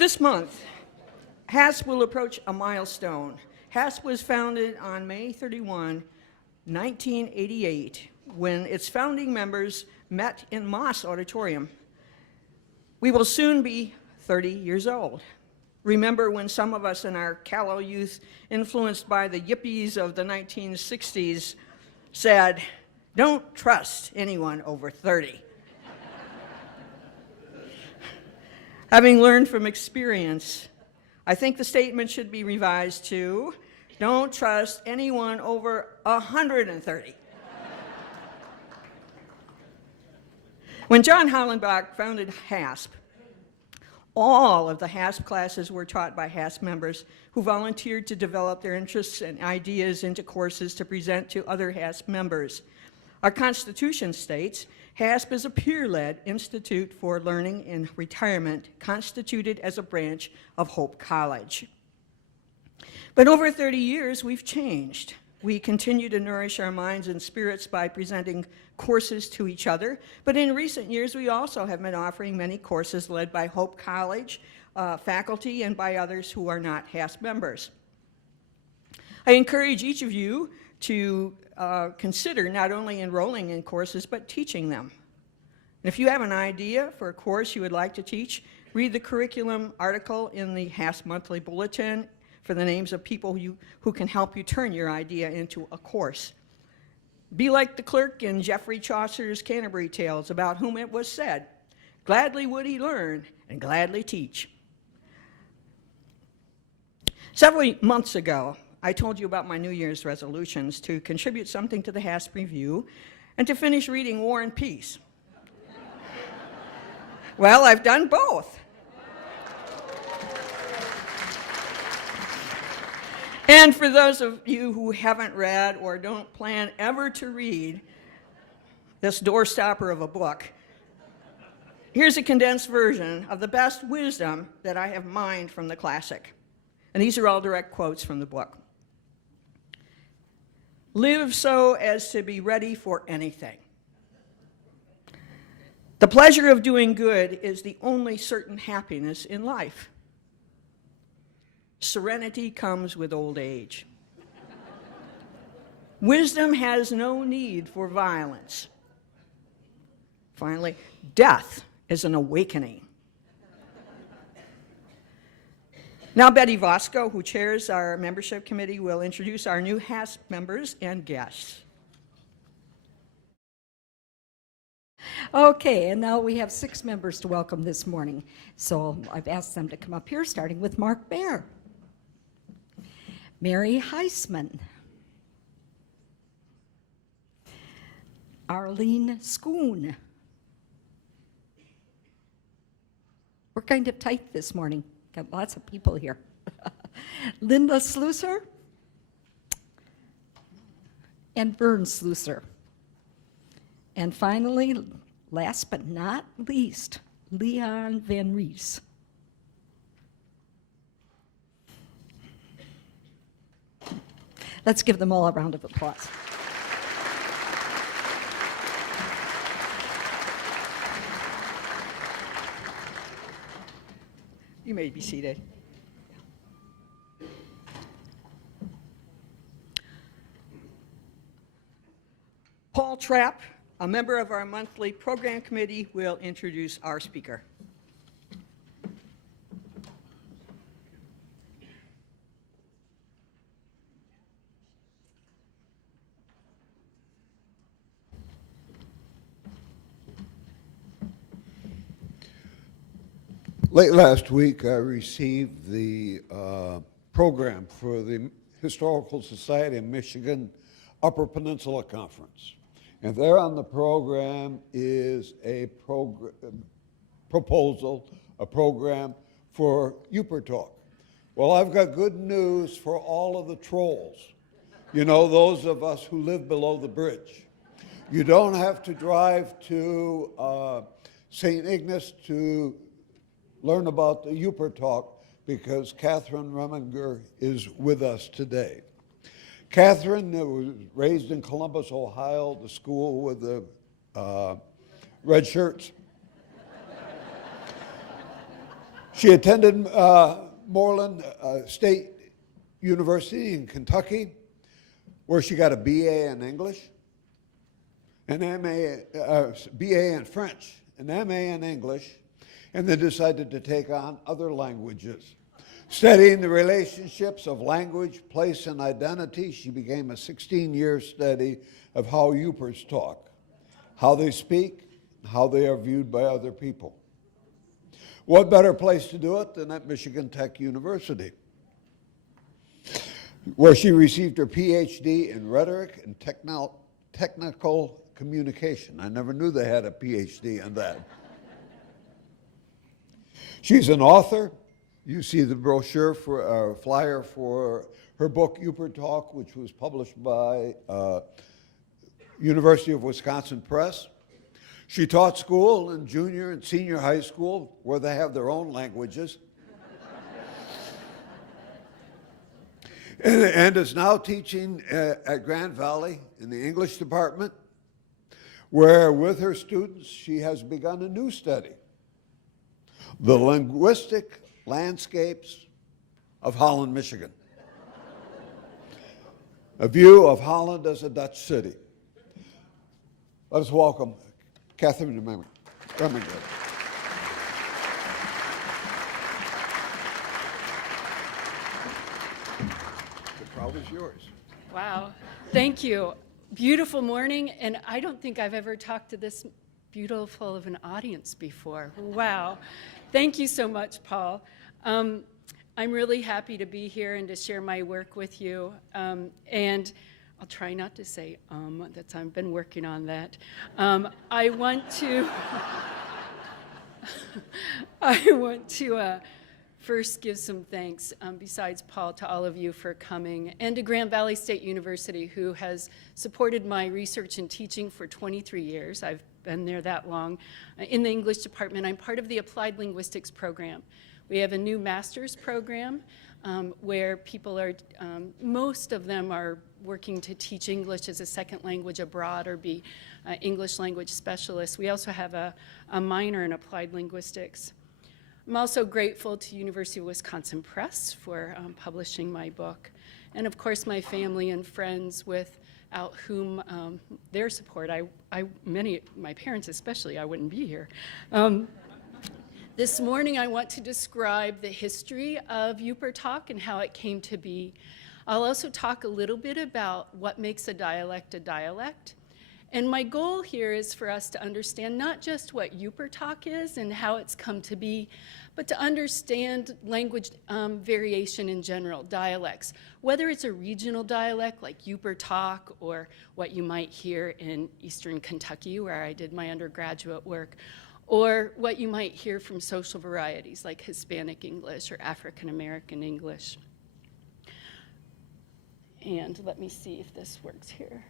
This month, HASP will approach a milestone. HASP was founded on May 31, 1988, when its founding members met in Moss Auditorium. We will soon be 30 years old. Remember when some of us in our callow youth, influenced by the yippies of the 1960s, said, "Don't trust anyone over 30. Having learned from experience, I think the statement should be revised to, "Don't trust anyone over 130. When John Hollenbach founded HASP, all of the HASP classes were taught by HASP members who volunteered to develop their interests and ideas into courses to present to other HASP members. Our Constitution states, HASP is a peer-led institute for learning in retirement, constituted as a branch of Hope College. But over 30 years, we've changed. We continue to nourish our minds and spirits by presenting courses to each other, but in recent years, we also have been offering many courses led by Hope College faculty and by others who are not HASP members. I encourage each of you to consider not only enrolling in courses, but teaching them. And if you have an idea for a course you would like to teach, read the curriculum article in the HASP Monthly Bulletin for the names of people who can help you turn your idea into a course. Be like the clerk in Geoffrey Chaucer's Canterbury Tales, about whom it was said, "Gladly would he learn and gladly teach." Several months ago, I told you about my New Year's resolutions to contribute something to the HASP Review and to finish reading War and Peace. Well, I've done both. And for those of you who haven't read or don't plan ever to read this doorstopper of a book, here's a condensed version of the best wisdom that I have mined from the classic. And these are all direct quotes from the book. Live so as to be ready for anything. The pleasure of doing good is the only certain happiness in life. Serenity comes with old age. Wisdom has no need for violence. Finally, death is an awakening. Now Betty Vosco, who chairs our membership committee, will introduce our new HASP members and guests. Okay, and now we have 6 members to welcome this morning. So I've asked them to come up here, starting with Mark Baer, Mary Heisman, Arlene Schoon. We're kind of tight this morning. Got lots of people here. Linda Slusser and Vern Slusser. And finally, last but not least, Leon Van Ries. Let's give them all a round of applause. You may be seated. Paul Trapp, a member of our monthly program committee, will introduce our speaker. Late last week, I received the program for the Historical Society of Michigan Upper Peninsula Conference. And there on the program is a proposal, a program for Yooper Talk. Well, I've got good news for all of the trolls. You know, those of us who live below the bridge. You don't have to drive to St. Ignace to learn about the Yooper Talk, because Catherine Reminger is with us today. Catherine was raised in Columbus, Ohio, the school with the red shirts. She attended Moreland State University in Kentucky, where she got a BA in English, an BA in French, an MA in English, and then decided to take on other languages. Studying the relationships of language, place, and identity, she began a 16-year study of how Yoopers talk, how they speak, how they are viewed by other people. What better place to do it than at Michigan Tech University, where she received her PhD in rhetoric and technical communication. I never knew they had a PhD in that. She's an author. You see the brochure for flyer for her book, Yooper Talk, which was published by University of Wisconsin Press. She taught school in junior and senior high school, where they have their own languages. And is now teaching at Grand Valley in the English department, where with her students she has begun a new study, the linguistic landscapes of Holland, Michigan. A view of Holland as a Dutch city. Let us welcome Catherine Remington. The crowd is yours. Wow, thank you. Beautiful morning, and I don't think I've ever talked to this beautiful of an audience before. Wow, thank you so much, Paul. I'm really happy to be here and to share my work with you, and I'll try not to say that I've been working on that. I want to first give some thanks, besides Paul, to all of you for coming, and to Grand Valley State University, who has supported my research and teaching for 23 years. I've been there that long. In the English department, I'm part of the Applied Linguistics program. We have a new master's program where people are, most of them are working to teach English as a second language abroad or be English language specialists. We also have a minor in applied linguistics. I'm also grateful to University of Wisconsin Press for publishing my book. And of course, my family and friends without whom their support, my parents especially, I wouldn't be here. This morning, I want to describe the history of Yooper Talk and how it came to be. I'll also talk a little bit about what makes a dialect a dialect. And my goal here is for us to understand not just what Yooper Talk is and how it's come to be, but to understand language variation in general, dialects. Whether it's a regional dialect like Yooper Talk or what you might hear in Eastern Kentucky, where I did my undergraduate work, or what you might hear from social varieties like Hispanic English or African American English. And let me see if this works here.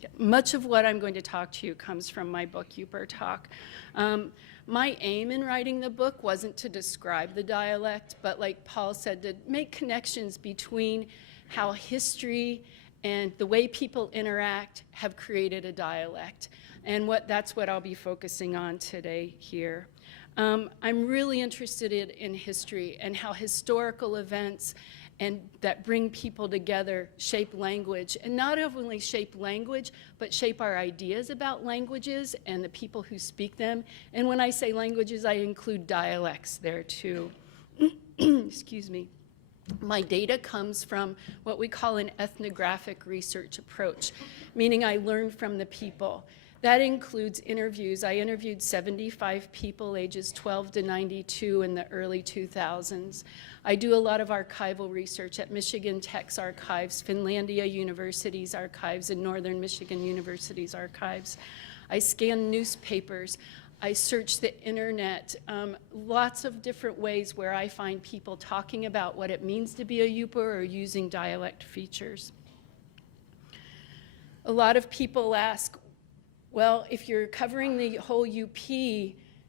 Yeah. Much of what I'm going to talk to you comes from my book, Yooper Talk. My aim in writing the book wasn't to describe the dialect, but like Paul said, to make connections between how history and the way people interact have created a dialect. And that's what I'll be focusing on today here. I'm really interested in history and how historical events and that bring people together shape language, and not only shape language, but shape our ideas about languages and the people who speak them. And when I say languages, I include dialects there too. Excuse me. My data comes from what we call an ethnographic research approach, meaning I learn from the people. That includes interviews. I interviewed 75 people ages 12 to 92 in the early 2000s. I do a lot of archival research at Michigan Tech's archives, Finlandia University's archives, and Northern Michigan University's archives. I scan newspapers. I search the internet, lots of different ways where I find people talking about what it means to be a Yooper or using dialect features. A lot of people ask, well, if you're covering the whole UP,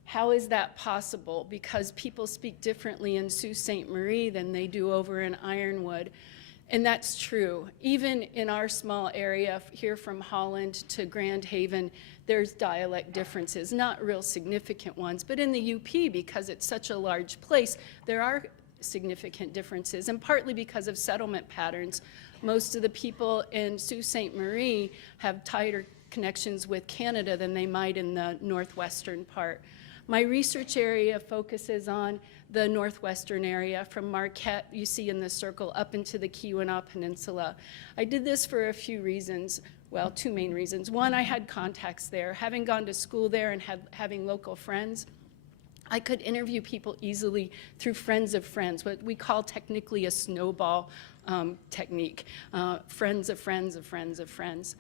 how is that possible? Because people speak differently in Sault Ste. Marie than they do over in Ironwood. And that's true. Even in our small area here from Holland to Grand Haven, there's dialect differences, not real significant ones. But in the UP, because it's such a large place, there are significant differences, and partly because of settlement patterns. Most of the people in Sault Ste. Marie have tighter connections with Canada than they might in the northwestern part. My research area focuses on the northwestern area from Marquette, you see in the circle, up into the Keweenaw Peninsula. I did this for a few reasons. Well, two main reasons. One, I had contacts there. Having gone to school there and having local friends, I could interview people easily through friends of friends, what we call technically a snowball technique, friends of friends of friends of friends.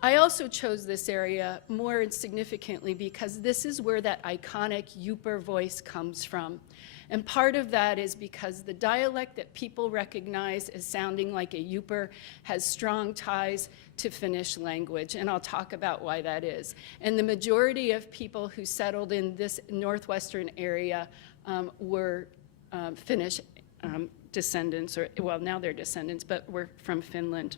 I also chose this area more significantly because this is where that iconic Yooper voice comes from. And part of that is because the dialect that people recognize as sounding like a Yooper has strong ties to Finnish language, and I'll talk about why that is. And the majority of people who settled in this northwestern area were Finnish descendants, or well, now they're descendants, but were from Finland.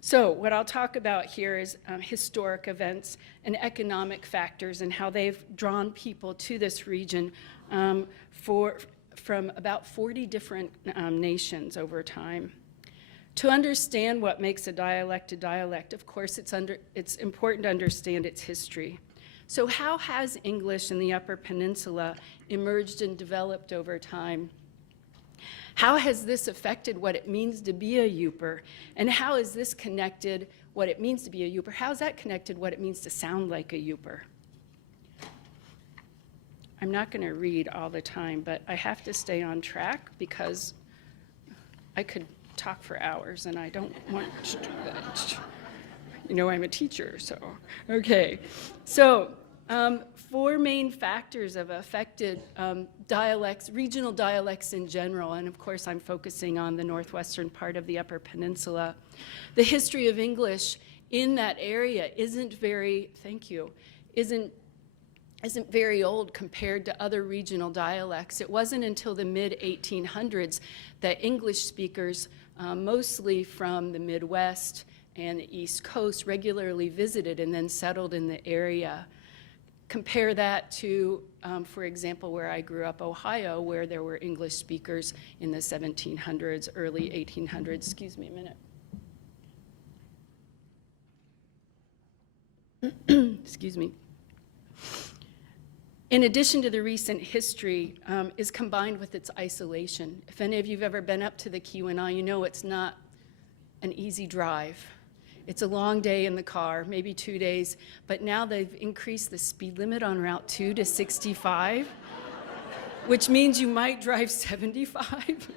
So what I'll talk about here is historic events and economic factors and how they've drawn people to this region from about 40 different nations over time. To understand what makes a dialect, of course, it's important to understand its history. So how has English in the Upper Peninsula emerged and developed over time? How has this affected what it means to be a Yooper? And how is this connected what it means to be a Yooper? How is that connected what it means to sound like a Yooper? I'm not going to read all the time, but I have to stay on track because I could talk for hours and I don't want to do that. You know, I'm a teacher, so, okay. So, four main factors have affected dialects, regional dialects in general, and of course I'm focusing on the northwestern part of the Upper Peninsula. The history of English in that area isn't very old compared to other regional dialects. It wasn't until the mid-1800s that English speakers, mostly from the Midwest and the East Coast, regularly visited and then settled in the area. Compare that to, for example, where I grew up, Ohio, where there were English speakers in the 1700s, early 1800s. Excuse me a minute. Excuse me. In addition to the recent history, is combined with its isolation. If any of you have ever been up to the Keweenaw, you know it's not an easy drive. It's a long day in the car, maybe 2 days, but now they've increased the speed limit on Route 2 to 65, which means you might drive 75.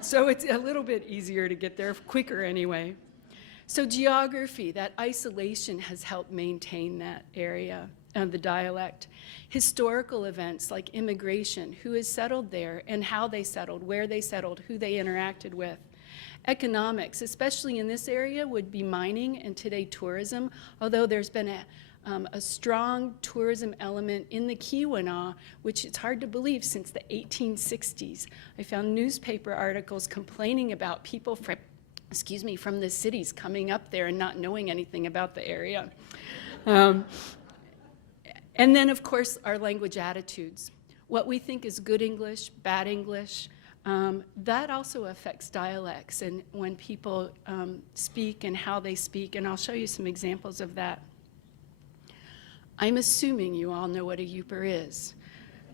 So it's a little bit easier to get there, quicker anyway. So geography, that isolation has helped maintain that area of the dialect. Historical events like immigration, who has settled there and how they settled, where they settled, who they interacted with. Economics, especially in this area, would be mining and today tourism, although there's been a strong tourism element in the Keweenaw, which it's hard to believe since the 1860s. I found newspaper articles complaining about people from the cities coming up there and not knowing anything about the area. And then, of course, our language attitudes. What we think is good English, bad English, that also affects dialects and when people speak and how they speak, and I'll show you some examples of that. I'm assuming you all know what a Yooper is,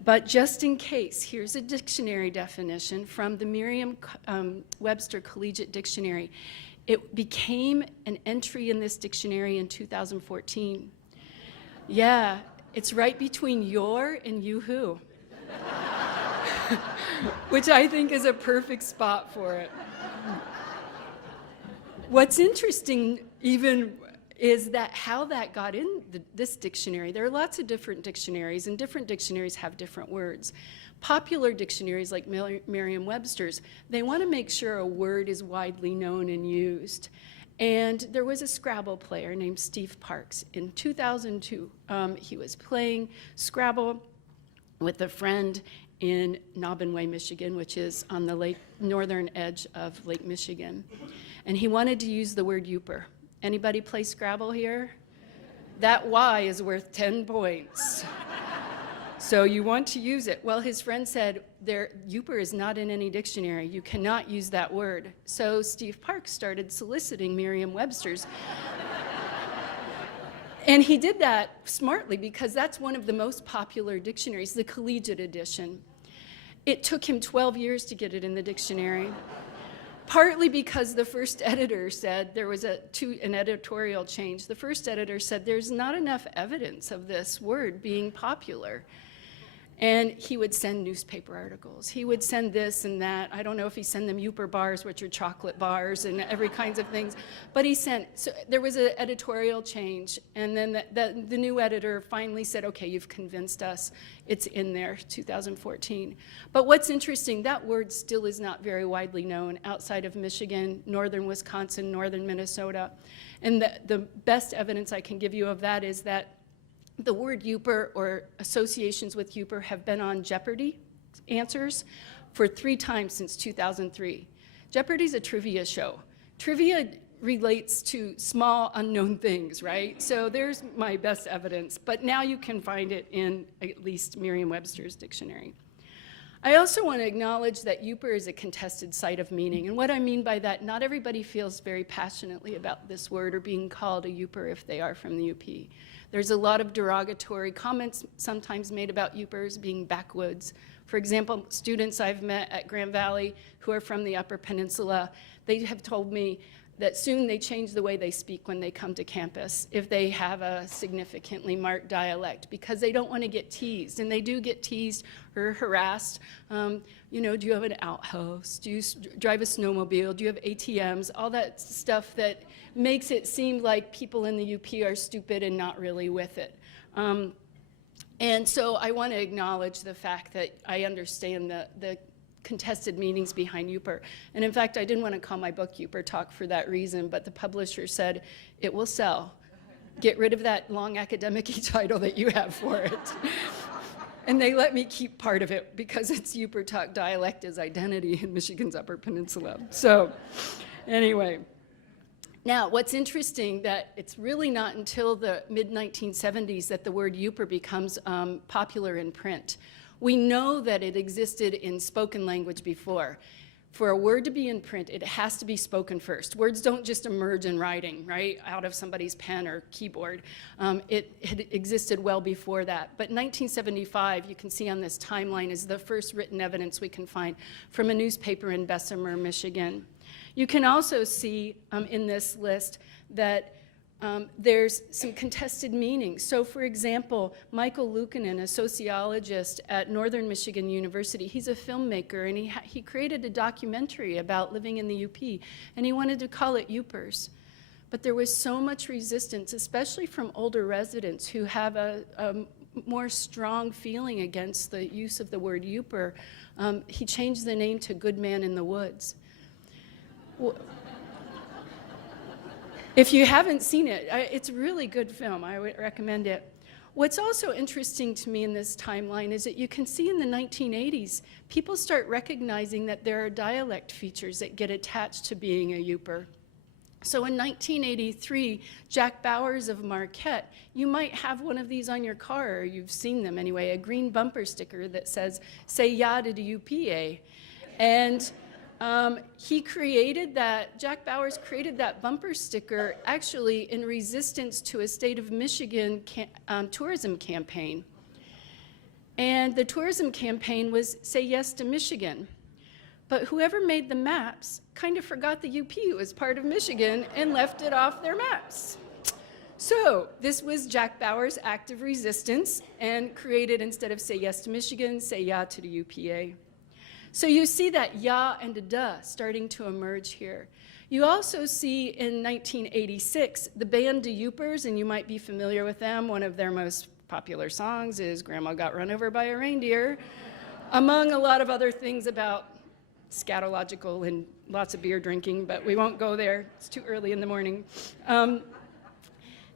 but just in case, here's a dictionary definition from the Merriam-Webster Collegiate Dictionary. It became an entry in this dictionary in 2014. Yeah, it's right between your and you-who. Which I think is a perfect spot for it. What's interesting even is that how that got in this dictionary. There are lots of different dictionaries, and different dictionaries have different words. Popular dictionaries like Merriam-Webster's, they want to make sure a word is widely known and used. And there was a Scrabble player named Steve Parks. In 2002, he was playing Scrabble with a friend in Nobbinway, Michigan, which is on the northern edge of Lake Michigan. And he wanted to use the word Yooper. Anybody play Scrabble here? That Y is worth 10 points. So you want to use it. Well, his friend said, Yooper is not in any dictionary. You cannot use that word. So Steve Parks started soliciting Merriam-Webster's. And he did that smartly because that's one of the most popular dictionaries, the collegiate edition. It took him 12 years to get it in the dictionary, partly because the first editor said there was an editorial change. The first editor said there's not enough evidence of this word being popular. And he would send newspaper articles. He would send this and that. I don't know if he sent them Yooper bars, which are chocolate bars, and every kinds of things. But he sent, so there was an editorial change. And then the new editor finally said, okay, you've convinced us. It's in there, 2014. But what's interesting, that word still is not very widely known outside of Michigan, northern Wisconsin, northern Minnesota. And the best evidence I can give you of that is that the word Yooper or associations with Yooper have been on Jeopardy answers for 3 times since 2003. Jeopardy's a trivia show. Trivia relates to small unknown things, right? So there's my best evidence, but now you can find it in at least Merriam-Webster's dictionary. I also want to acknowledge that Yooper is a contested site of meaning. And what I mean by that, not everybody feels very passionately about this word or being called a Yooper if they are from the UP. There's a lot of derogatory comments sometimes made about Yoopers being backwoods. For example, students I've met at Grand Valley who are from the Upper Peninsula, they have told me that soon they change the way they speak when they come to campus if they have a significantly marked dialect, because they don't want to get teased. And they do get teased or harassed. You know, do you have an outhouse? Do you drive a snowmobile? Do you have ATMs? All that stuff that makes it seem like people in the UP are stupid and not really with it. And so I want to acknowledge the fact that I understand the contested meanings behind Yooper. And in fact, I didn't want to call my book Yooper Talk for that reason, but the publisher said, it will sell. Get rid of that long academic-y title that you have for it. And they let me keep part of it because it's Yooper Talk dialect as identity in Michigan's Upper Peninsula. So anyway. Now, what's interesting that it's really not until the mid-1970s that the word Yooper becomes popular in print. We know that it existed in spoken language before. For a word to be in print, it has to be spoken first. Words don't just emerge in writing, right, out of somebody's pen or keyboard. It had existed well before that. But 1975, you can see on this timeline, is the first written evidence we can find from a newspaper in Bessemer, Michigan. You can also see in this list that there's some contested meanings. So for example, Michael Luukkonen, a sociologist at Northern Michigan University, he's a filmmaker, and he created a documentary about living in the UP, and he wanted to call it Yoopers. But there was so much resistance, especially from older residents who have a more strong feeling against the use of the word Yooper. He changed the name to Good Man in the Woods. If you haven't seen it, it's a really good film. I would recommend it. What's also interesting to me in this timeline is that you can see in the 1980s, people start recognizing that there are dialect features that get attached to being a Yooper. So in 1983, Jack Bowers of Marquette, you might have one of these on your car, or you've seen them anyway, a green bumper sticker that says, "Say ya to the UPA." And he created that, Jack Bowers created that bumper sticker actually in resistance to a state of Michigan tourism campaign. And the tourism campaign was "Say Yes to Michigan." But whoever made the maps kind of forgot the UP was part of Michigan and left it off their maps. So this was Jack Bowers' act of resistance and created, instead of "Say Yes to Michigan," "Say Ya to the UPA." So you see that ya and a duh starting to emerge here. You also see in 1986 the band the Yoopers, and you might be familiar with them. One of their most popular songs is "Grandma Got Run Over by a Reindeer," among a lot of other things about scatological and lots of beer drinking, but we won't go there. It's too early in the morning.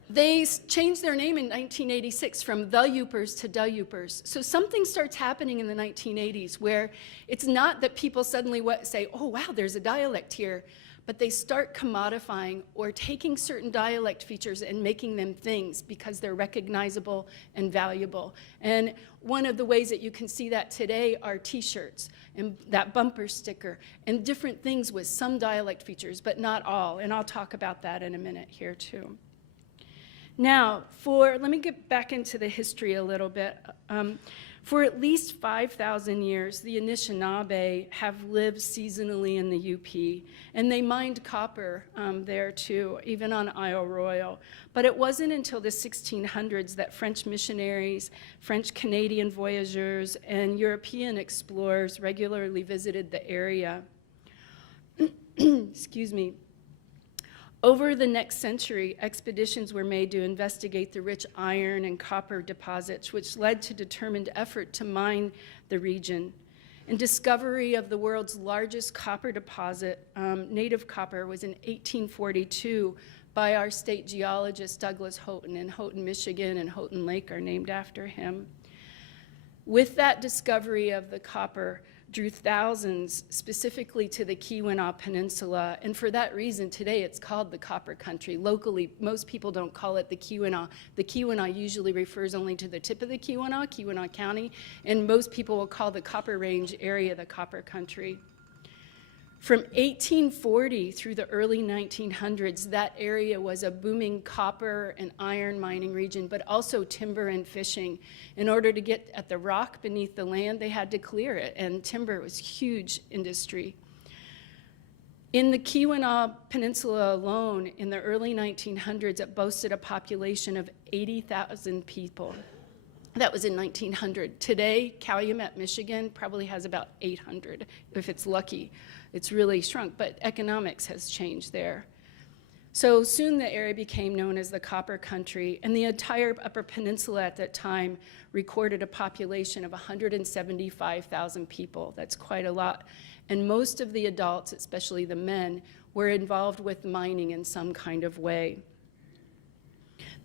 They changed their name in 1986 from the Yoopers to the Yoopers. So something starts happening in the 1980s where it's not that people suddenly say, oh, wow, there's a dialect here, but they start commodifying or taking certain dialect features and making them things because they're recognizable and valuable. And one of the ways that you can see that today are t-shirts and that bumper sticker and different things with some dialect features, but not all. And I'll talk about that in a minute here too. Now, let me get back into the history a little bit. For at least 5,000 years, the Anishinaabe have lived seasonally in the UP, and they mined copper there too, even on Isle Royal. But it wasn't until the 1600s that French missionaries, French-Canadian voyageurs, and European explorers regularly visited the area. Excuse me. Over the next century, expeditions were made to investigate the rich iron and copper deposits, which led to determined effort to mine the region. And discovery of the world's largest copper deposit, native copper, was in 1842 by our state geologist Douglas Houghton, and Houghton, Michigan, and Houghton Lake are named after him. With that discovery of the copper, drew thousands specifically to the Keweenaw Peninsula, and for that reason today it's called the Copper Country. Locally, most people don't call it the Keweenaw. The Keweenaw usually refers only to the tip of the Keweenaw, Keweenaw County, and most people will call the Copper Range area the Copper Country. From 1840 through the early 1900s, that area was a booming copper and iron mining region, but also timber and fishing. In order to get at the rock beneath the land, they had to clear it, and timber was a huge industry. In the Keweenaw Peninsula alone, in the early 1900s, it boasted a population of 80,000 people. That was in 1900. Today, Calumet, Michigan probably has about 800, if it's lucky. It's really shrunk, but economics has changed there. So soon the area became known as the Copper Country, and the entire Upper Peninsula at that time recorded a population of 175,000 people. That's quite a lot. And most of the adults, especially the men, were involved with mining in some kind of way.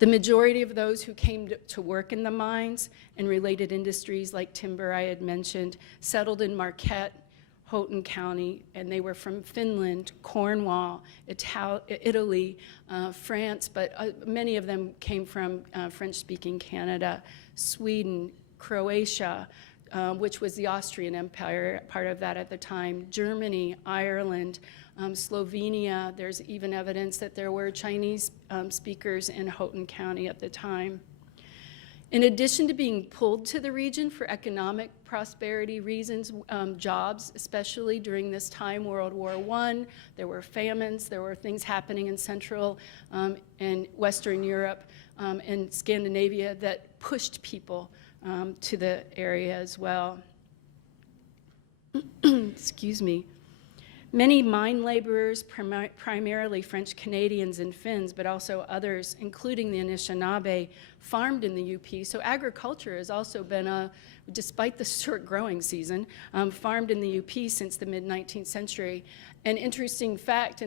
The majority of those who came to work in the mines and related industries like timber I had mentioned settled in Marquette, Houghton County, and they were from Finland, Cornwall, Italy, France, but many of them came from French-speaking Canada, Sweden, Croatia, which was the Austrian Empire, part of that at the time, Germany, Ireland, Slovenia. There's even evidence that there were Chinese speakers in Houghton County at the time. In addition to being pulled to the region for economic prosperity reasons, jobs, especially during this time, World War I, there were famines, there were things happening in Central and Western Europe and Scandinavia that pushed people to the area as well. Excuse me. Many mine laborers, primarily French Canadians and Finns, but also others, including the Anishinaabe, farmed in the UP. So agriculture has also been, despite the short growing season, farmed in the UP since the mid-19th century. An interesting fact,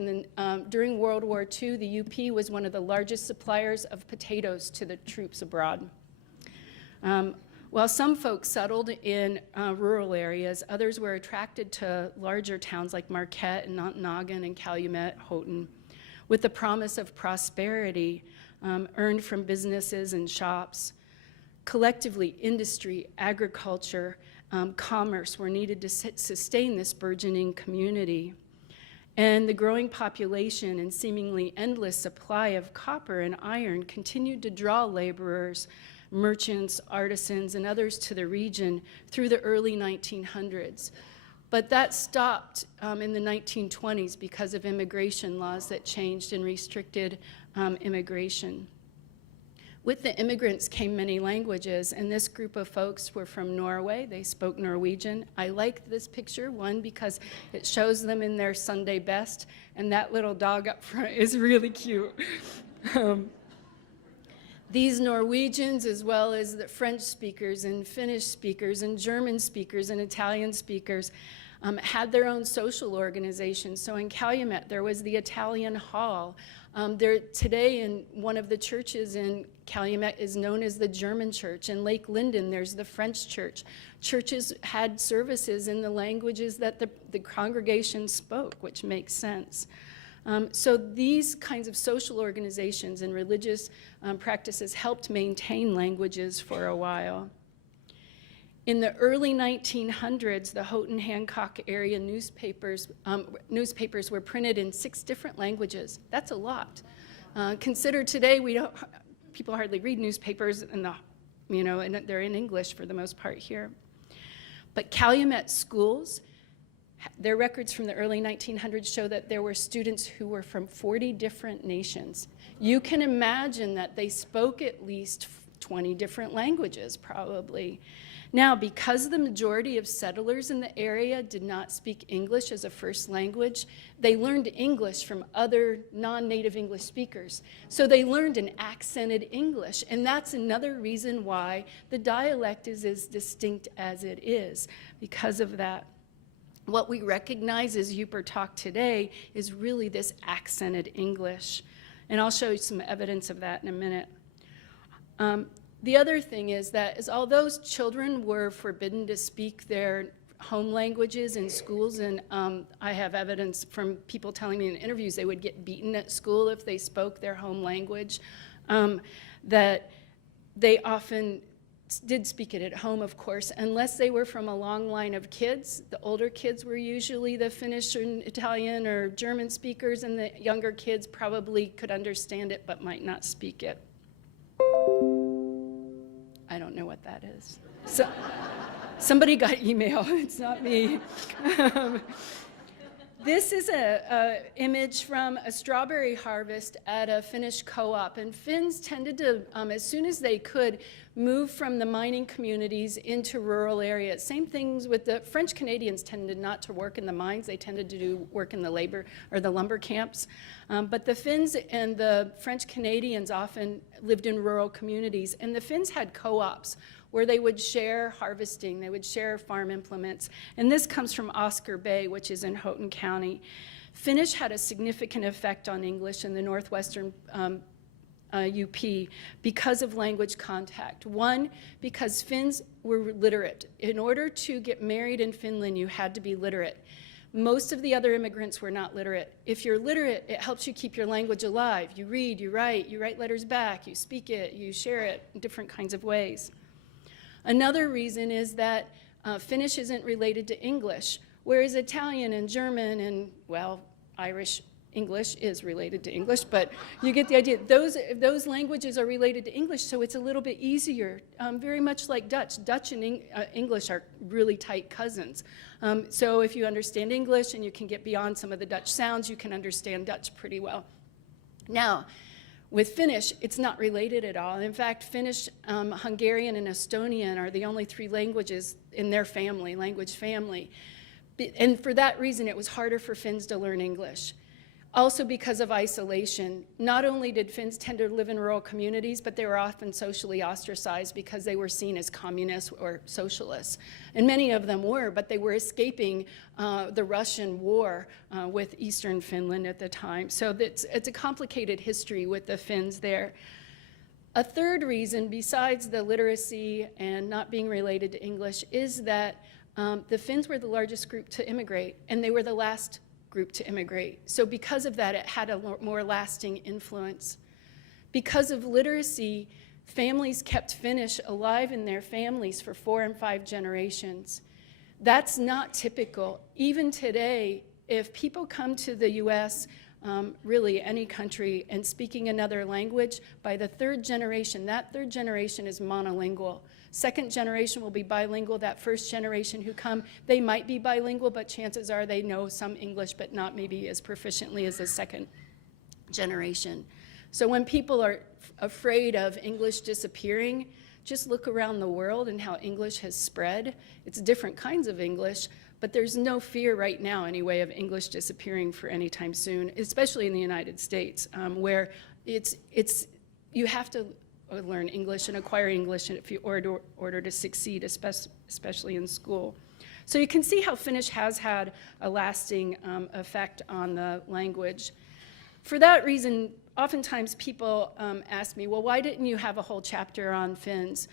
during World War II, the UP was one of the largest suppliers of potatoes to the troops abroad. While some folks settled in rural areas, others were attracted to larger towns like Marquette and Ontonagon and Calumet, Houghton, with the promise of prosperity earned from businesses and shops. Collectively, industry, agriculture, commerce were needed to sustain this burgeoning community. And the growing population and seemingly endless supply of copper and iron continued to draw laborers, merchants, artisans, and others to the region through the early 1900s. But that stopped in the 1920s because of immigration laws that changed and restricted immigration. With the immigrants came many languages, and this group of folks were from Norway. They spoke Norwegian. I like this picture, one, because it shows them in their Sunday best, and that little dog up front is really cute. These Norwegians, as well as the French speakers and Finnish speakers and German speakers and Italian speakers, had their own social organizations. So in Calumet, there was the Italian Hall. Today, in one of the churches in Calumet is known as the German Church. In Lake Linden, there's the French Church. Churches had services in the languages that the congregation spoke, which makes sense. So these kinds of social organizations and religious practices helped maintain languages for a while. In the early 1900s, the Houghton Hancock area newspapers were printed in 6 different languages. That's a lot. Consider today people hardly read newspapers, and they're in English for the most part here. But Calumet schools, their records from the early 1900s show that there were students who were from 40 different nations. You can imagine that they spoke at least 20 different languages, probably. Now, because the majority of settlers in the area did not speak English as a first language, they learned English from other non-native English speakers. So they learned an accented English, and that's another reason why the dialect is as distinct as it is, because of that. What we recognize as Yooper talk today is really this accented English, and I'll show you some evidence of that in a minute. The other thing is that although children were forbidden to speak their home languages in schools, and I have evidence from people telling me in interviews they would get beaten at school if they spoke their home language, that they often did speak it at home, of course, unless they were from a long line of kids. The older kids were usually the Finnish and Italian or German speakers, and the younger kids probably could understand it but might not speak it. I don't know what that is. So, somebody got email, it's not me. This is an image from a strawberry harvest at a Finnish co-op, and Finns tended to, as soon as they could, move from the mining communities into rural areas. Same things with the French Canadians tended not to work in the mines, they tended to do work in the labor or the lumber camps. But the Finns and the French Canadians often lived in rural communities, and the Finns had co-ops where they would share harvesting, they would share farm implements. And this comes from Oscar Bay, which is in Houghton County. Finnish had a significant effect on English in the northwestern UP because of language contact. One, because Finns were literate. In order to get married in Finland, you had to be literate. Most of the other immigrants were not literate. If you're literate, it helps you keep your language alive. You read, you write letters back, you speak it, you share it in different kinds of ways. Another reason is that Finnish isn't related to English, whereas Italian and German and, well, Irish English is related to English, but you get the idea. Those languages are related to English, so it's a little bit easier, very much like Dutch. Dutch and English are really tight cousins. So if you understand English and you can get beyond some of the Dutch sounds, you can understand Dutch pretty well. Now, with Finnish, it's not related at all. In fact, Finnish, Hungarian, and Estonian are the only 3 languages in their language family. And for that reason, it was harder for Finns to learn English. Also because of isolation. Not only did Finns tend to live in rural communities, but they were often socially ostracized because they were seen as communists or socialists. And many of them were, but they were escaping the Russian war with Eastern Finland at the time. So it's a complicated history with the Finns there. A third reason, besides the literacy and not being related to English, is that the Finns were the largest group to immigrate, and they were the last group to immigrate. So because of that, it had a more lasting influence. Because of literacy, families kept Finnish alive in their families for 4 and 5 generations. That's not typical. Even today, if people come to the US, really any country, and speaking another language, by the 3rd generation, that 3rd generation is monolingual. 2nd generation will be bilingual. That 1st generation who come, they might be bilingual, but chances are they know some English, but not maybe as proficiently as the 2nd generation. So when people are afraid of English disappearing, just look around the world and how English has spread. It's different kinds of English, but there's no fear right now, anyway, of English disappearing for any time soon, especially in the United States, where you have to learn English and acquire English if you order to succeed, especially in school. So you can see how Finnish has had a lasting effect on the language. For that reason, oftentimes people ask me, well, why didn't you have a whole chapter on Finns?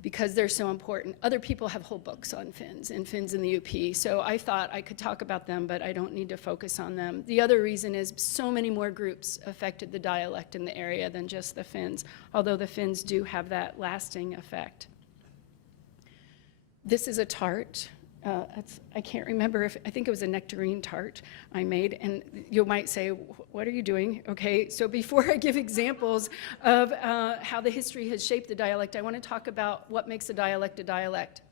Because they're so important. Other people have whole books on Finns and Finns in the UP. So I thought I could talk about them, but I don't need to focus on them. The other reason is so many more groups affected the dialect in the area than just the Finns, although the Finns do have that lasting effect. This is a tart. I can't remember I think it was a nectarine tart I made, and you might say, what are you doing? Okay, so before I give examples of how the history has shaped the dialect, I want to talk about what makes a dialect a dialect.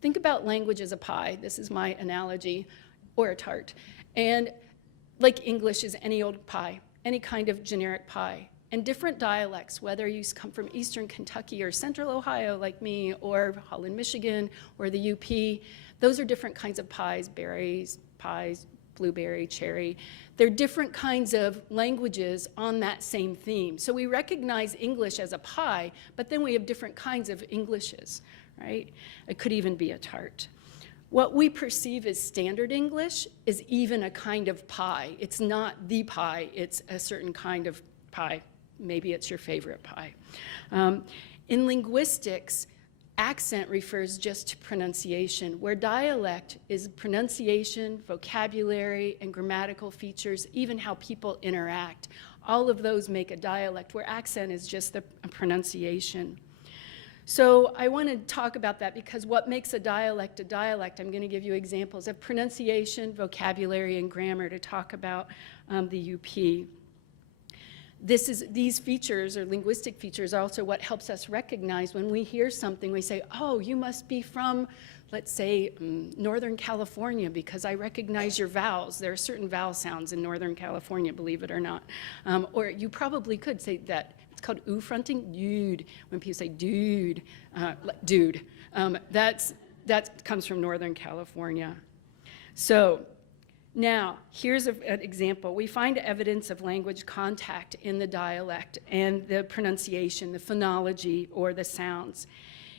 Think about language as a pie. This is my analogy, or a tart. And like English is any old pie, any kind of generic pie. And different dialects, whether you come from Eastern Kentucky or Central Ohio like me, or Holland, Michigan, or the UP, those are different kinds of pies, berries, pies, blueberry, cherry. They're different kinds of languages on that same theme. So we recognize English as a pie, but then we have different kinds of Englishes, right? It could even be a tart. What we perceive as standard English is even a kind of pie. It's not the pie, it's a certain kind of pie. Maybe it's your favorite pie. In linguistics, accent refers just to pronunciation, where dialect is pronunciation, vocabulary, and grammatical features, even how people interact. All of those make a dialect, where accent is just the pronunciation. So I want to talk about that because what makes a dialect, I'm going to give you examples of pronunciation, vocabulary, and grammar to talk about the UP. These features, or linguistic features, are also what helps us recognize when we hear something, we say, oh, you must be from, let's say, Northern California, because I recognize your vowels. There are certain vowel sounds in Northern California, believe it or not. Or you probably could say that. It's called oo fronting, dude. When people say dude, dude, that comes from Northern California. So, now, here's an example. We find evidence of language contact in the dialect and the pronunciation, the phonology, or the sounds.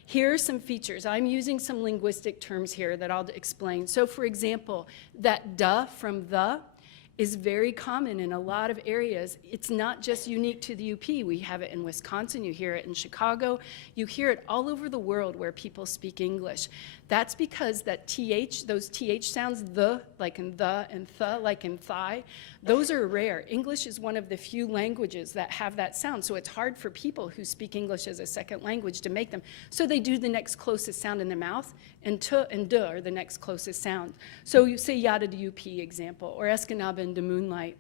Here are some features. I'm using some linguistic terms here that I'll explain. So, for example, that duh from the is very common in a lot of areas. It's not just unique to the UP. We have it in Wisconsin, you hear it in Chicago, you hear it all over the world where people speak English. That's because that TH, those TH sounds, the, like in the, and th, like in thigh, those are rare. English is one of the few languages that have that sound, so it's hard for people who speak English as a second language to make them. So they do the next closest sound in their mouth, and t and d are the next closest sound. So you say yada de UP example, or Escanaba in the moonlight.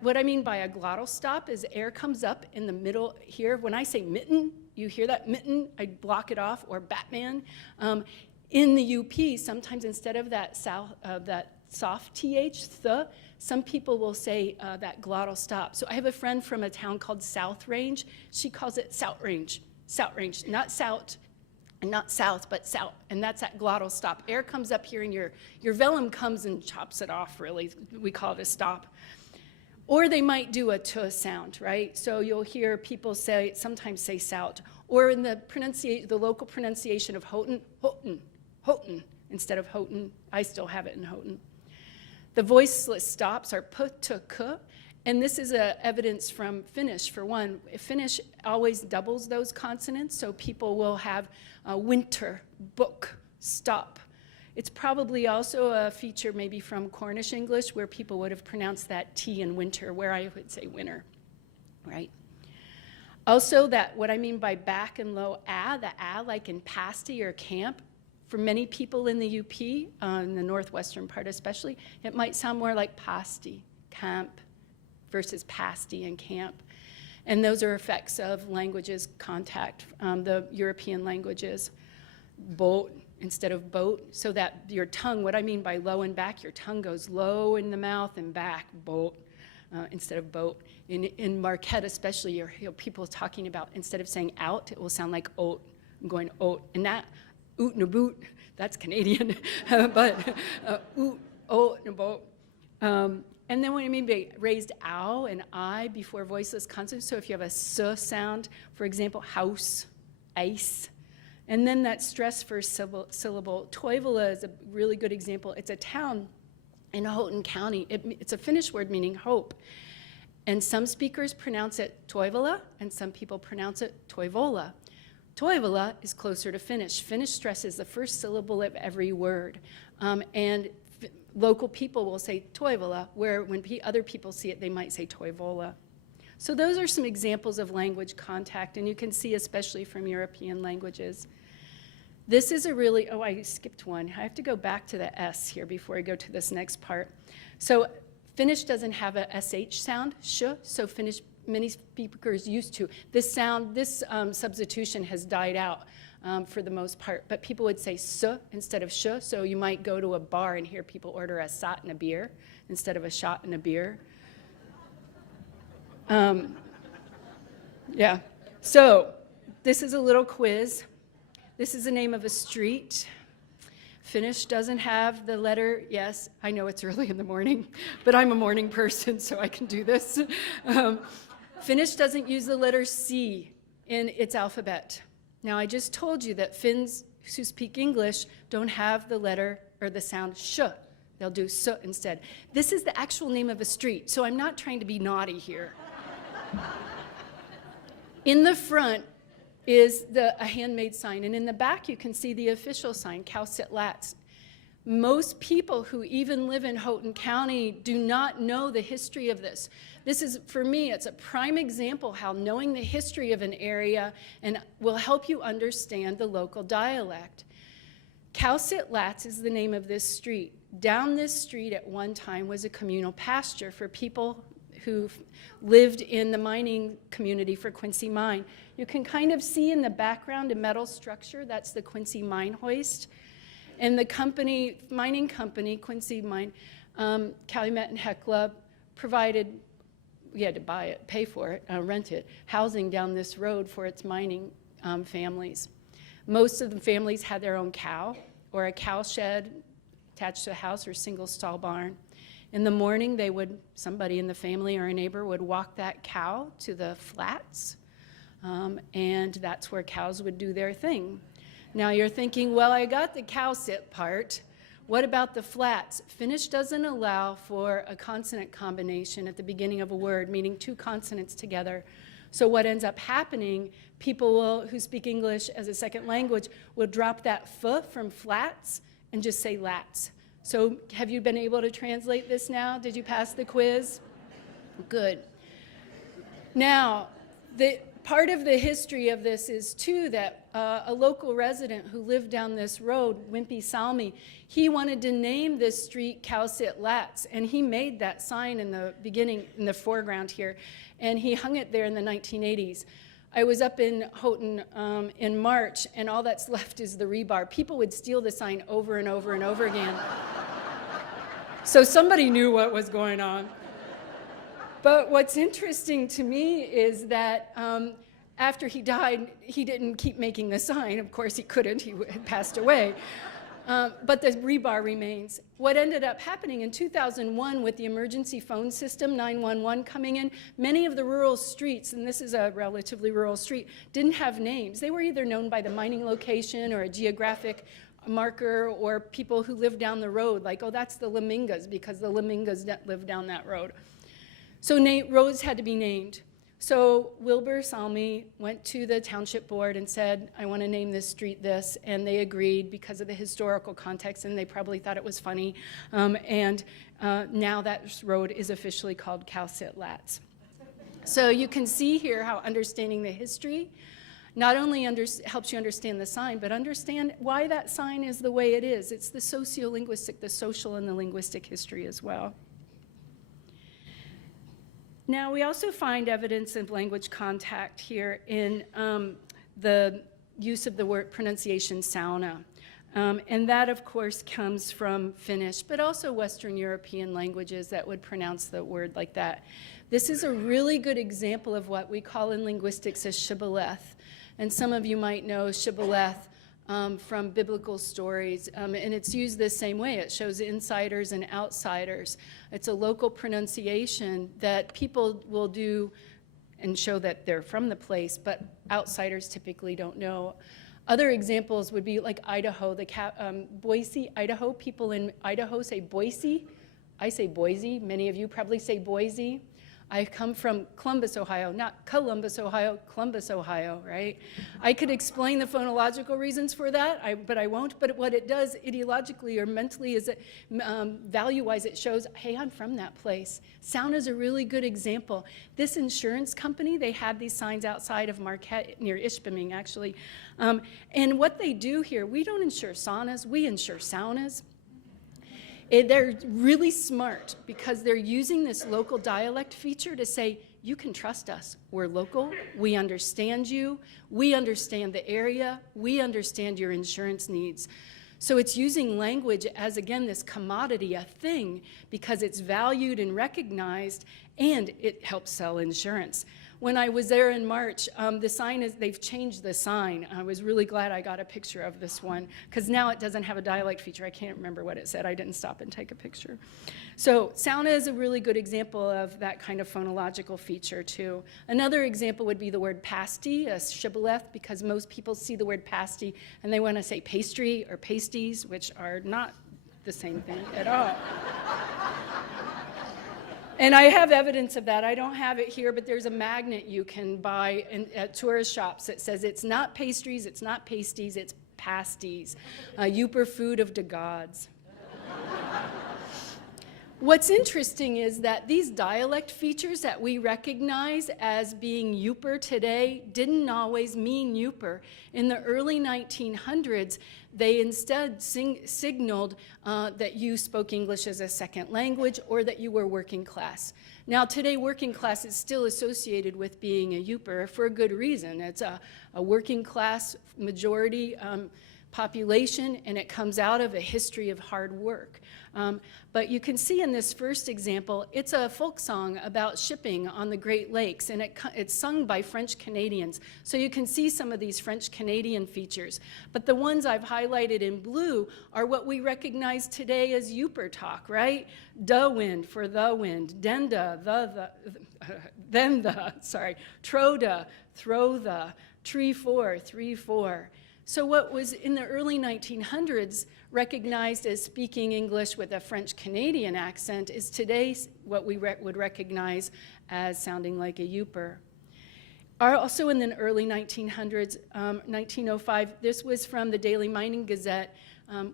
What I mean by a glottal stop is air comes up in the middle here. When I say mitten, you hear that mitten, I block it off, or Batman. In the UP, sometimes instead of that soft TH, some people will say that glottal stop. So I have a friend from a town called South Range. She calls it Sout Range, not Sout, and not south, but south, and that's that glottal stop. Air comes up here and your velum comes and chops it off, really. We call it a stop. Or they might do a t sound, right? So you'll hear people sometimes say sout. Or in the local pronunciation of Houghton, Houghton, Houghton, instead of Houghton. I still have it in Houghton. The voiceless stops are p, t, k, and this is evidence from Finnish, for one. Finnish always doubles those consonants, so people will have winter, book, stop. It's probably also a feature maybe from Cornish English where people would have pronounced that T in winter, where I would say winter, right? Also, that what I mean by back and low the like in pasty or camp, for many people in the UP, in the northwestern part especially, it might sound more like pasty, camp, versus pasty and camp. And those are effects of languages contact, the European languages. Boat instead of boat, so that your tongue, what I mean by low and back, your tongue goes low in the mouth and back, boat, instead of boat. In Marquette especially, you hear people talking about, instead of saying out, it will sound like oat. I'm going oat, and that oot and a boot, that's Canadian, but oot, oat, and a boat. And then what I mean by raised ow and I before voiceless consonants, so if you have a s sound, for example, house, ice, And then that stress first syllable. Toivola is a really good example. It's a town in Houghton County. It's a Finnish word meaning hope. And some speakers pronounce it Toivola, and some people pronounce it Toivola. Toivola is closer to Finnish. Finnish stresses the first syllable of every word. And local people will say Toivola, where when other people see it, they might say Toivola. So those are some examples of language contact, and you can see especially from European languages. This is a really, oh, I skipped one. I have to go back to the S here before I go to this next part. So Finnish doesn't have a SH sound, sh, so Finnish, many speakers used to. This sound, this substitution has died out for the most part, but people would say s instead of sh, so you might go to a bar and hear people order a sot and a beer instead of a shot and a beer. Yeah, so this is a little quiz. This is the name of a street. Finnish doesn't have the letter, yes, I know it's early in the morning, but I'm a morning person, so I can do this. Finnish doesn't use the letter C in its alphabet. Now, I just told you that Finns who speak English don't have the letter or the sound sh. They'll do s instead. This is the actual name of a street, so I'm not trying to be naughty here. In the front is a handmade sign, and in the back you can see the official sign, Kausit Lats. Most people who even live in Houghton County do not know the history of this. This is, for me, it's a prime example how knowing the history of an area and will help you understand the local dialect. Kausit Lats is the name of this street. Down this street at one time was a communal pasture for people who lived in the mining community for Quincy Mine. You can kind of see in the background a metal structure, that's the Quincy Mine hoist. And the company, mining company, Quincy Mine, Calumet and Hecla, provided, we had to buy it, pay for it, rent it, housing down this road for its mining families. Most of the families had their own cow or a cow shed attached to a house or single stall barn. In the morning, they would, somebody in the family or a neighbor would walk that cow to the flats, and that's where cows would do their thing. Now you're thinking, well, I got the cow sit part. What about the flats? Finnish doesn't allow for a consonant combination at the beginning of a word, meaning two consonants together. So what ends up happening, people who speak English as a second language will drop that f from flats and just say lats. So have you been able to translate this now? Did you pass the quiz? Good. Now, part of the history of this is, too, that a local resident who lived down this road, Wimpy Salmi, he wanted to name this street Kausit Lats, and he made that sign in the beginning, in the foreground here, and he hung it there in the 1980s. I was up in Houghton in March, and all that's left is the rebar. People would steal the sign over and over and over again. So somebody knew what was going on. But what's interesting to me is that after he died, he didn't keep making the sign. Of course, he couldn't. He had passed away. But the rebar remains. What ended up happening in 2001 with the emergency phone system, 911 coming in, many of the rural streets, and this is a relatively rural street, didn't have names. They were either known by the mining location or a geographic marker, or people who lived down the road, like, oh, that's the Lamingas, because the Lamingas lived down that road. So roads had to be named. So Wilbur Salmi went to the township board and said, I want to name this street this, and they agreed because of the historical context, and they probably thought it was funny, and now that road is officially called Kausit Lats. So you can see here how understanding the history not only helps you understand the sign, but understand why that sign is the way it is. It's the sociolinguistic, the social and the linguistic history as well. Now, we also find evidence of language contact here in the use of the word pronunciation sauna. And that, of course, comes from Finnish, but also Western European languages that would pronounce the word like that. This is a really good example of what we call in linguistics a shibboleth. And some of you might know shibboleth from biblical stories, and it's used the same way. It shows insiders and outsiders. It's a local pronunciation that people will do and show that they're from the place, but outsiders typically don't know. Other examples would be like Idaho, Boise, Idaho. People in Idaho say Boise. I say Boise. Many of you probably say Boise. I come from Columbus, Ohio, not Columbus, Ohio, Columbus, Ohio, right? I could explain the phonological reasons for that, but I won't. But what it does ideologically or mentally is that value-wise, it shows, hey, I'm from that place. Sound is a really good example. This insurance company, they had these signs outside of Marquette, near Ishpeming, actually. And what they do here, we don't insure saunas, we insure saunas. They're really smart because they're using this local dialect feature to say, you can trust us. We're local. We understand you. We understand the area. We understand your insurance needs. So it's using language as, again, this commodity, a thing, because it's valued and recognized, and it helps sell insurance. When I was there in March, the sign is, they've changed the sign. I was really glad I got a picture of this one, because now it doesn't have a dialect feature. I can't remember what it said. I didn't stop and take a picture. So sound is a really good example of that kind of phonological feature, too. Another example would be the word pasty, a shibboleth, because most people see the word pasty, and they want to say pastry or pasties, which are not the same thing at all. And I have evidence of that. I don't have it here, but there's a magnet you can buy at tourist shops that says it's not pastries, it's not pasties, it's pasties, Yooper food of the gods. What's interesting is that these dialect features that we recognize as being Yooper today didn't always mean Yooper. In the early 1900s, they instead signaled that you spoke English as a second language or that you were working class. Now today, working class is still associated with being a Yooper for a good reason. It's a working class majority population, and it comes out of a history of hard work. But you can see in this first example, it's a folk song about shipping on the Great Lakes, and it's sung by French Canadians. So you can see some of these French Canadian features. But the ones I've highlighted in blue are what we recognize today as Yooper talk, right? Da wind for the wind, denda, then the, sorry, troda, throw the, tree four, 3, 4. So what was in the early 1900s recognized as speaking English with a French-Canadian accent is today what we would recognize as sounding like a Yooper. Also in the early 1900s, 1905, this was from the Daily Mining Gazette,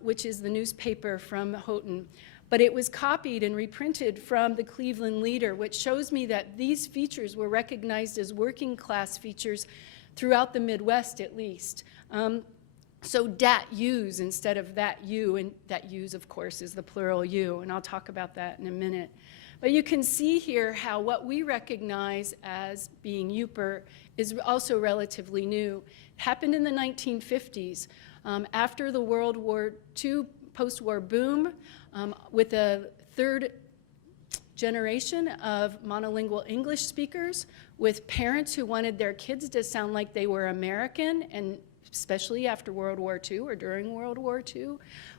which is the newspaper from Houghton. But it was copied and reprinted from the Cleveland Leader, which shows me that these features were recognized as working class features throughout the Midwest at least. So dat yous instead of that you, and that yous, of course, is the plural you, and I'll talk about that in a minute. But you can see here how what we recognize as being Yooper is also relatively new. It happened in the 1950s. After the World War II post-war boom, with a third generation of monolingual English speakers, with parents who wanted their kids to sound like they were American, and especially after World War II or during World War II,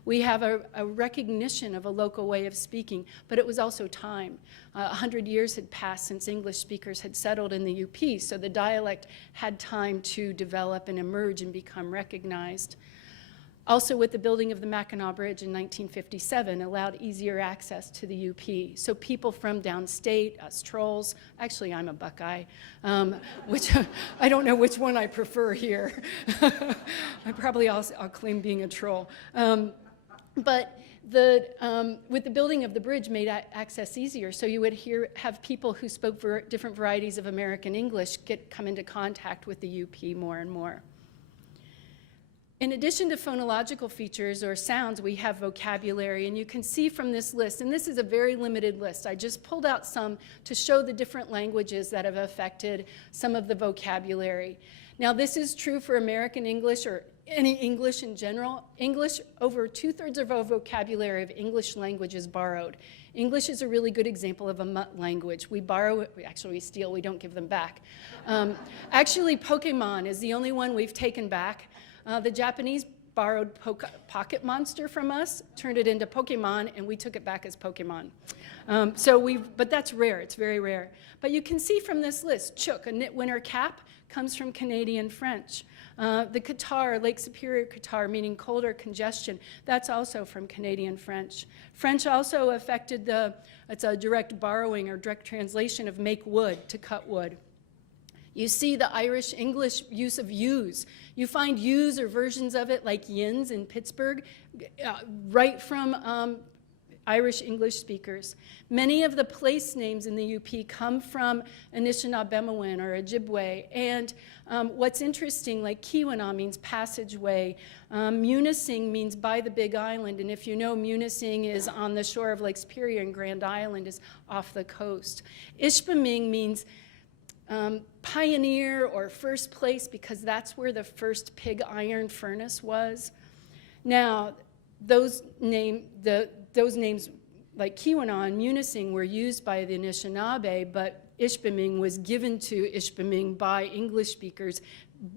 we have a recognition of a local way of speaking, but it was also time. 100 years had passed since English speakers had settled in the UP, so the dialect had time to develop and emerge and become recognized. Also, with the building of the Mackinac Bridge in 1957, allowed easier access to the UP. So people from downstate, us trolls, actually I'm a Buckeye, which I don't know which one I prefer here. I'll claim being a troll. But with the building of the bridge made access easier, so you would have people who spoke different varieties of American English come into contact with the UP more and more. In addition to phonological features or sounds, we have vocabulary, and you can see from this list, and this is a very limited list. I just pulled out some to show the different languages that have affected some of the vocabulary. Now, this is true for American English or any English in general. English, over 2/3 of our vocabulary of English language is borrowed. English is a really good example of a mutt language. We borrow it, we steal, we don't give them back. Actually, Pokemon is the only one we've taken back. The Japanese borrowed pocket monster from us, turned it into Pokemon, and we took it back as Pokemon. But that's rare, it's very rare. But you can see from this list, chook, a knit winter cap, comes from Canadian French. The Qatar, Lake Superior Qatar, meaning cold or congestion, that's also from Canadian French. French also affected it's a direct borrowing or direct translation of make wood, to cut wood. You see the Irish English use of yous. You find yous or versions of it like yins in Pittsburgh, right from Irish English speakers. Many of the place names in the UP come from Anishinaabemowin or Ojibwe. And what's interesting, like Keweenaw means passageway. Munising means by the Big Island. And if you know, Munising is on the shore of Lake Superior, and Grand Island is off the coast. Ishpeming means pioneer or first place, because that's where the first pig iron furnace was. Now, those names like Keweenaw and Munising were used by the Anishinaabe, but Ishpeming was given to Ishpeming by English speakers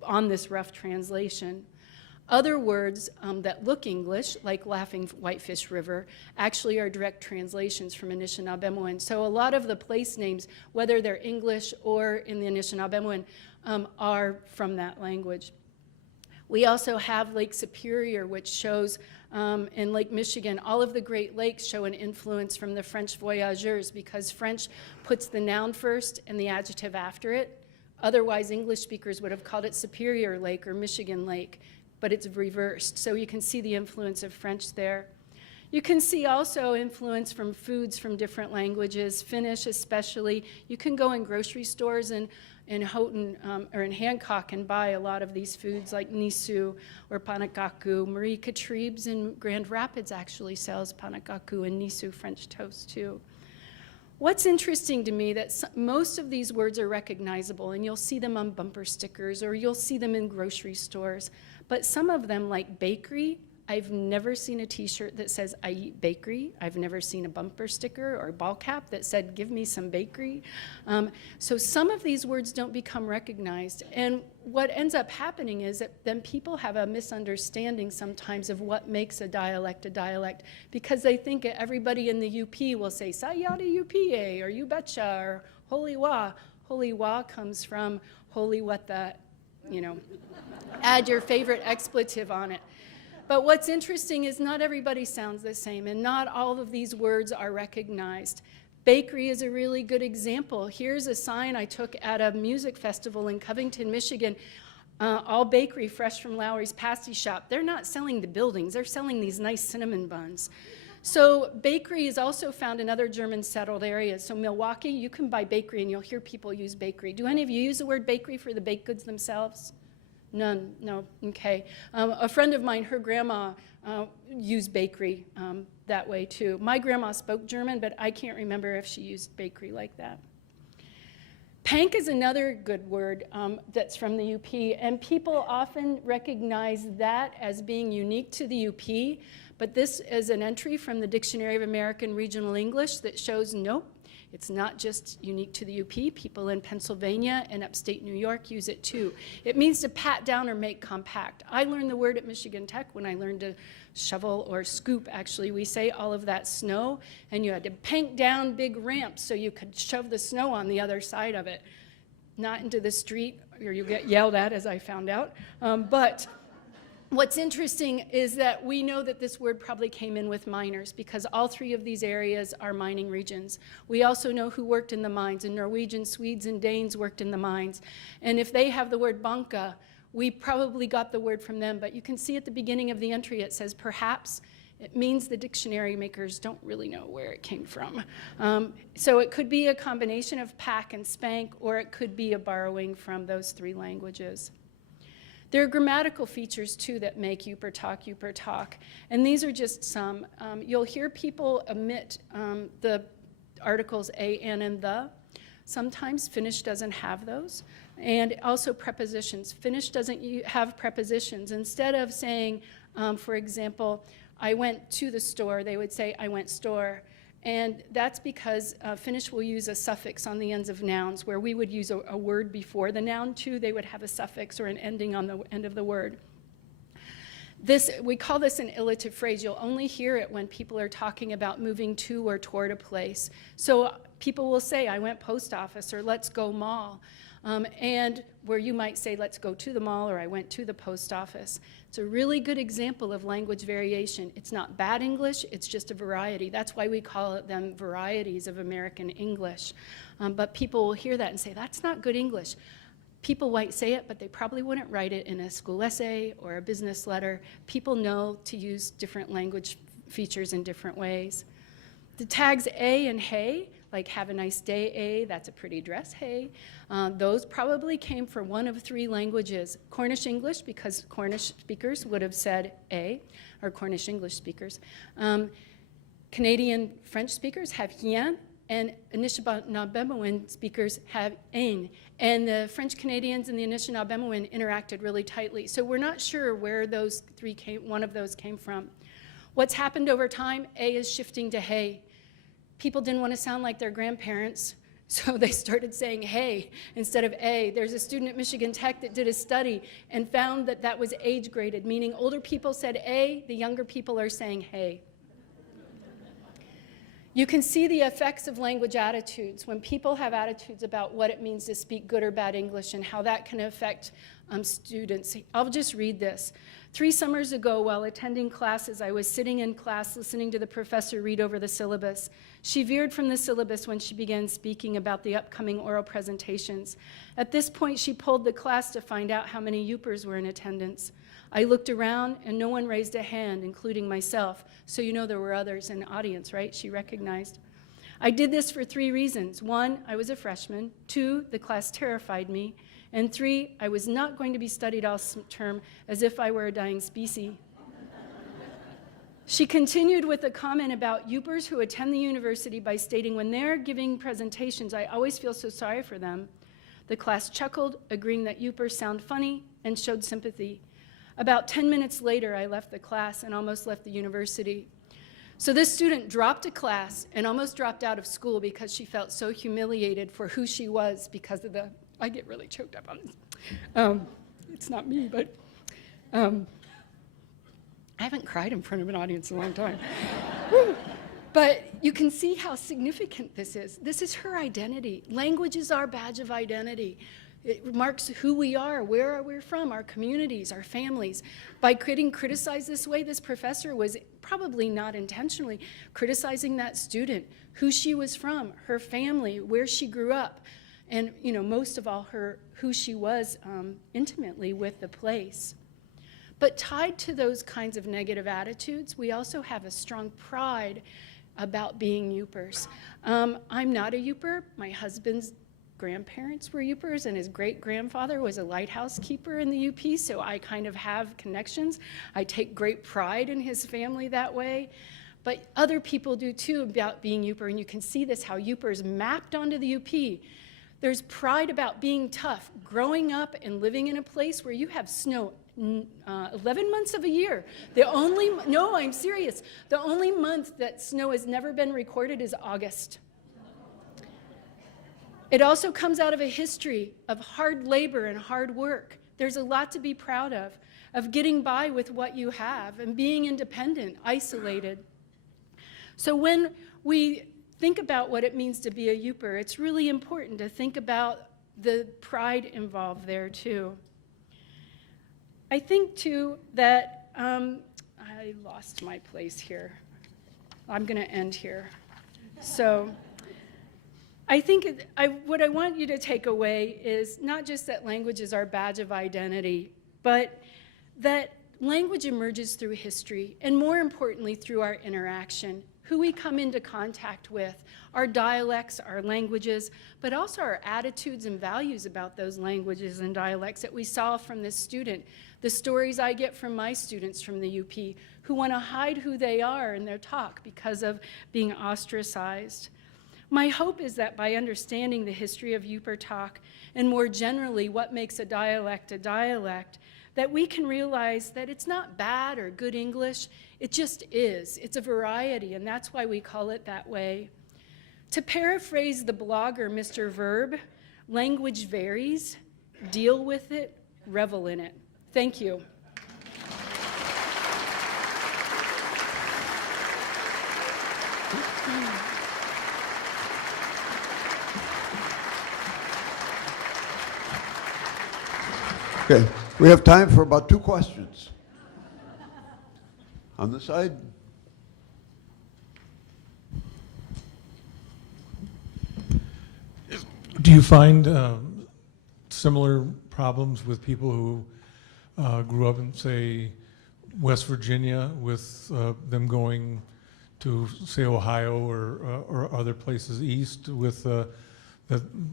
on this rough translation. Other words that look English, like Laughing Whitefish River, actually are direct translations from Anishinaabemowin. So a lot of the place names, whether they're English or in the Anishinaabemowin, are from that language. We also have Lake Superior, which shows in Lake Michigan, all of the Great Lakes show an influence from the French voyageurs, because French puts the noun first and the adjective after it. Otherwise, English speakers would have called it Superior Lake or Michigan Lake, but it's reversed. So you can see the influence of French there. You can see also influence from foods from different languages, Finnish especially. You can go in grocery stores in Houghton or in Hancock and buy a lot of these foods like nisu or panakaku. Marie Catribes in Grand Rapids actually sells panakaku and nisu French toast too. What's interesting to me that most of these words are recognizable, and you'll see them on bumper stickers or you'll see them in grocery stores. But some of them, like bakery, I've never seen a t-shirt that says, I eat bakery. I've never seen a bumper sticker or a ball cap that said, give me some bakery. So some of these words don't become recognized. And what ends up happening is that then people have a misunderstanding sometimes of what makes a dialect, because they think everybody in the UP will say, Sayada UPA, or you betcha, or holy wah. Holy wah comes from holy what the, add your favorite expletive on it. But what's interesting is not everybody sounds the same, and not all of these words are recognized. Bakery is a really good example. Here's a sign I took at a music festival in Covington, Michigan. All bakery, fresh from Lowry's Pasty Shop. They're not selling the buildings, they're selling these nice cinnamon buns. So bakery is also found in other German settled areas. So Milwaukee, you can buy bakery and you'll hear people use bakery. Do any of you use the word bakery for the baked goods themselves? None, no, okay. A friend of mine, her grandma used bakery that way too. My grandma spoke German, but I can't remember if she used bakery like that. Pank is another good word that's from the UP, and people often recognize that as being unique to the UP, but this is an entry from the Dictionary of American Regional English that shows, nope, it's not just unique to the UP. People in Pennsylvania and upstate New York use it too. It means to pat down or make compact. I learned the word at Michigan Tech when I learned to shovel or scoop, actually. We say all of that snow, and you had to pank down big ramps so you could shove the snow on the other side of it. Not into the street, or you get yelled at, as I found out. But what's interesting is that we know that this word probably came in with miners, because all three of these areas are mining regions. We also know who worked in the mines, and Norwegians, Swedes, and Danes worked in the mines. And if they have the word banka, we probably got the word from them. But you can see at the beginning of the entry it says perhaps. It means the dictionary makers don't really know where it came from. So it could be a combination of pack and spank, or it could be a borrowing from those three languages. There are grammatical features, too, that make Yooper talk, and these are just some. You'll hear people omit the articles a, an, and the. Sometimes Finnish doesn't have those. And also prepositions. Finnish doesn't have prepositions. Instead of saying, for example, I went to the store, they would say, I went store. And that's because Finnish will use a suffix on the ends of nouns, where we would use a word before the noun too. They would have a suffix or an ending on the end of the word. We call this an illative phrase. You'll only hear it when people are talking about moving to or toward a place. So people will say, I went post office, or let's go mall. And where you might say, let's go to the mall, or I went to the post office. It's a really good example of language variation. It's not bad English, it's just a variety. That's why we call them varieties of American English. But people will hear that and say, that's not good English. People might say it, but they probably wouldn't write it in a school essay or a business letter. People know to use different language features in different ways. The tags a and hey, like have a nice day, A, that's a pretty dress, hey. Those probably came from one of three languages. Cornish English, because Cornish speakers would have said A, or Cornish English speakers. Canadian French speakers have rien, and Anishinaabe speakers have ein. And the French Canadians and the Anishinaabe interacted really tightly. So we're not sure where those three one of those came from. What's happened over time, A is shifting to hey. People didn't want to sound like their grandparents, so they started saying hey instead of A. There's a student at Michigan Tech that did a study and found that that was age graded, meaning older people said A, the younger people are saying hey. You can see the effects of language attitudes when people have attitudes about what it means to speak good or bad English and how that can affect students. I'll just read this. 3 summers ago, while attending classes, I was sitting in class listening to the professor read over the syllabus. She veered from the syllabus when she began speaking about the upcoming oral presentations. At this point, she polled the class to find out how many Yoopers were in attendance. I looked around and no one raised a hand, including myself. So you know there were others in the audience, right? She recognized. I did this for 3 reasons. 1, I was a freshman. 2, the class terrified me. And 3, I was not going to be studied all term as if I were a dying species. She continued with a comment about Yoopers who attend the university by stating, when they're giving presentations, I always feel so sorry for them. The class chuckled, agreeing that Yoopers sound funny, and showed sympathy. About 10 minutes later, I left the class and almost left the university. So this student dropped a class and almost dropped out of school because she felt so humiliated for who she was because of the, I get really choked up on this. It's not me, but I haven't cried in front of an audience in a long time. But you can see how significant this is. This is her identity. Language is our badge of identity. It marks who we are, where we're from, our communities, our families. By getting criticized this way, this professor was probably not intentionally criticizing that student, who she was from, her family, where she grew up, and most of all, who she was intimately with the place. But tied to those kinds of negative attitudes, we also have a strong pride about being Yoopers. I'm not a Yooper. My husband's grandparents were Yoopers, and his great-grandfather was a lighthouse keeper in the UP, so I kind of have connections. I take great pride in his family that way. But other people do too about being Yooper, and you can see this, how Yoopers mapped onto the UP. There's pride about being tough, growing up and living in a place where you have snow 11 months of a year. No, I'm serious. The only month that snow has never been recorded is August. It also comes out of a history of hard labor and hard work. There's a lot to be proud of getting by with what you have and being independent, isolated. So when we think about what it means to be a Yooper, it's really important to think about the pride involved there too. I think too that, I lost my place here. I'm gonna end here. So I think what I want you to take away is not just that language is our badge of identity, but that language emerges through history, and more importantly, through our interaction, who we come into contact with, our dialects, our languages, but also our attitudes and values about those languages and dialects that we saw from this student, the stories I get from my students from the UP who want to hide who they are in their talk because of being ostracized. My hope is that by understanding the history of Yooper talk, and more generally what makes a dialect, that we can realize that it's not bad or good English, it just is. It's a variety, and that's why we call it that way. To paraphrase the blogger Mr. Verb, language varies, deal with it, revel in it. Thank you. Okay, we have time for about 2 questions. On the side? Do you find similar problems with people who grew up in, say, West Virginia, with them going to, say, Ohio or other places east with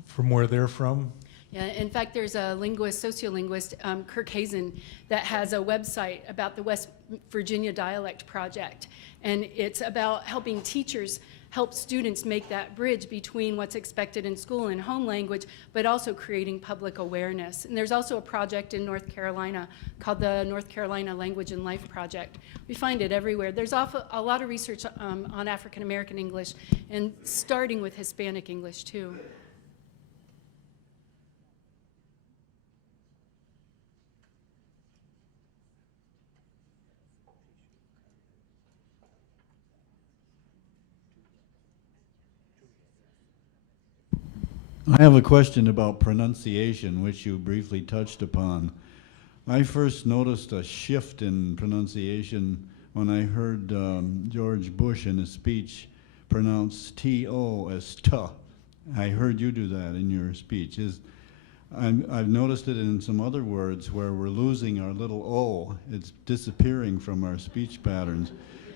from where they're from? Yeah, in fact, there's a linguist, sociolinguist, Kirk Hazen, that has a website about the West Virginia Dialect Project. And it's about helping teachers help students make that bridge between what's expected in school and home language, but also creating public awareness. And there's also a project in North Carolina called the North Carolina Language and Life Project. We find it everywhere. There's a lot of research on African American English, and starting with Hispanic English too. I have a question about pronunciation, which you briefly touched upon. I first noticed a shift in pronunciation when I heard George Bush in his speech pronounce T-O as tuh. I heard you do that in your speech. I've noticed it in some other words where we're losing our little O. It's disappearing from our speech patterns.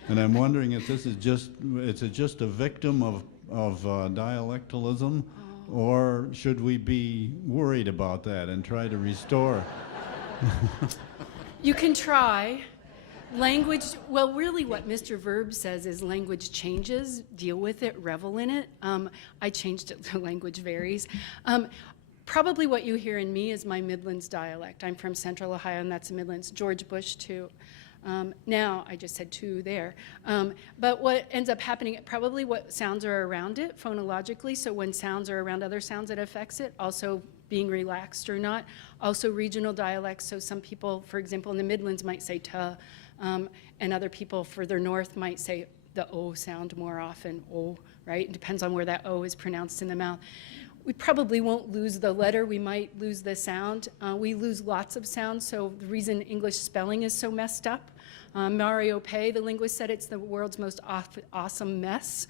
And I'm wondering if this is just a victim of dialectalism, or should we be worried about that and try to restore? You can try. Language, well, really what Mr. Verb says is language changes, deal with it, revel in it. I changed it to language varies. Probably what you hear in me is my Midlands dialect. I'm from Central Ohio, and that's the Midlands. George Bush, too. Now, I just said two there. But what ends up happening, probably what sounds are around it phonologically, so when sounds are around other sounds, it affects it. Also being relaxed or not. Also regional dialects, so some people, for example, in the Midlands might say tuh, and other people further north might say the O sound more often, O, right? It depends on where that O is pronounced in the mouth. We probably won't lose the letter, we might lose the sound. We lose lots of sounds, so the reason English spelling is so messed up, Mario Pei, the linguist, said it's the world's most awesome mess,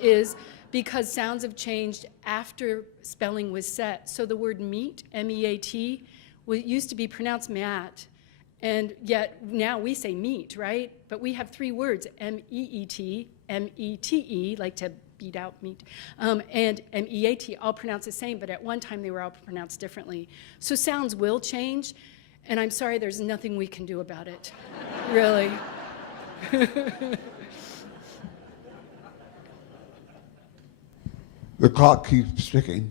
is because sounds have changed after spelling was set. So the word meat, M-E-A-T, used to be pronounced mat, and yet now we say meat, right? But we have three words, M-E-E-T, M-E-T-E, like to beat out meat, and M-E-A-T, all pronounced the same, but at one time they were all pronounced differently. So sounds will change, and I'm sorry, there's nothing we can do about it, really. The clock keeps ticking,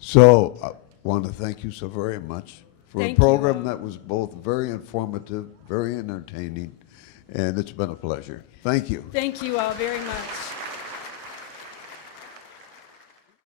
so I want to thank you so very much for Thank a program you. that was both very informative, very entertaining, and it's been a pleasure. Thank you. Thank you all very much.